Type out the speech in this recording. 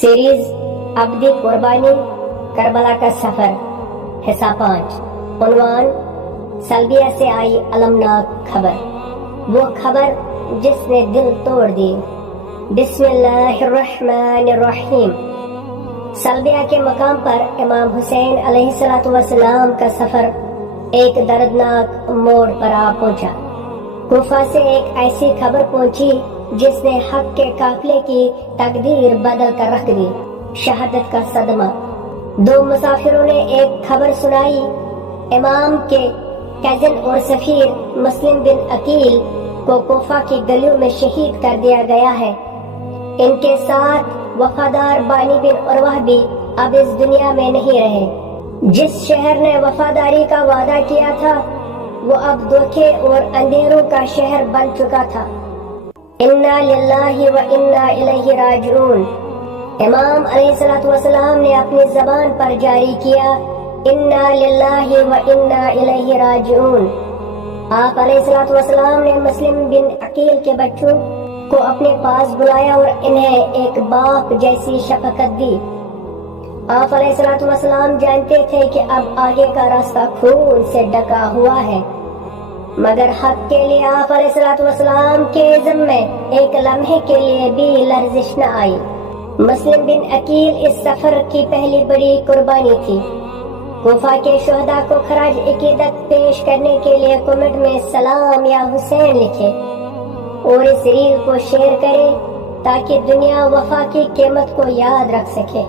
Series ابدی قربانی کربلا کا سفر حصہ 5 عنوان سلبیہ سے آئی المناک خبر، وہ خبر جس نے دل توڑ دی۔ بسم اللہ الرحمن الرحیم۔ سلبیہ کے مقام پر امام حسین علیہ السلام کا سفر ایک دردناک موڑ پر آ پہنچا۔ کوفہ سے ایک ایسی خبر پہنچی جس نے حق کے قافلے کی تقدیر بدل کر رکھ دی۔ شہادت کا صدمہ۔ دو مسافروں نے ایک خبر سنائی، امام کے کزن اور سفیر مسلم بن عقیل کو کوفہ کی گلیوں میں شہید کر دیا گیا ہے۔ ان کے ساتھ وفادار بانی بن عروہ بھی اب اس دنیا میں نہیں رہے۔ جس شہر نے وفاداری کا وعدہ کیا تھا وہ اب دھوکے اور اندھیروں کا شہر بن چکا تھا۔ انا للہ و انا الیہ راجعون۔ امام علیہ السلام نے اپنی زبان پر جاری کیا، انا للہ و انا الیہ راجعون۔ آپ علیہ السلام نے مسلم بن عقیل کے بچوں کو اپنے پاس بلایا اور انہیں ایک باپ جیسی شفقت دی۔ آپ علیہ السلام جانتے تھے کہ اب آگے کا راستہ خون سے ڈکا ہوا ہے، مگر حق کے لیے آپ علیہ السلام کے ذمے ایک لمحے کے لیے بھی لرزش نہ آئی۔ مسلم بن عقیل اس سفر کی پہلی بڑی قربانی تھی۔ کوفہ کے شہداء کو خراج عقیدت پیش کرنے کے لیے کمنٹ میں سلام یا حسین لکھے اور اس ریل کو شیئر کرے تاکہ دنیا وفا کی قیمت کو یاد رکھ سکے۔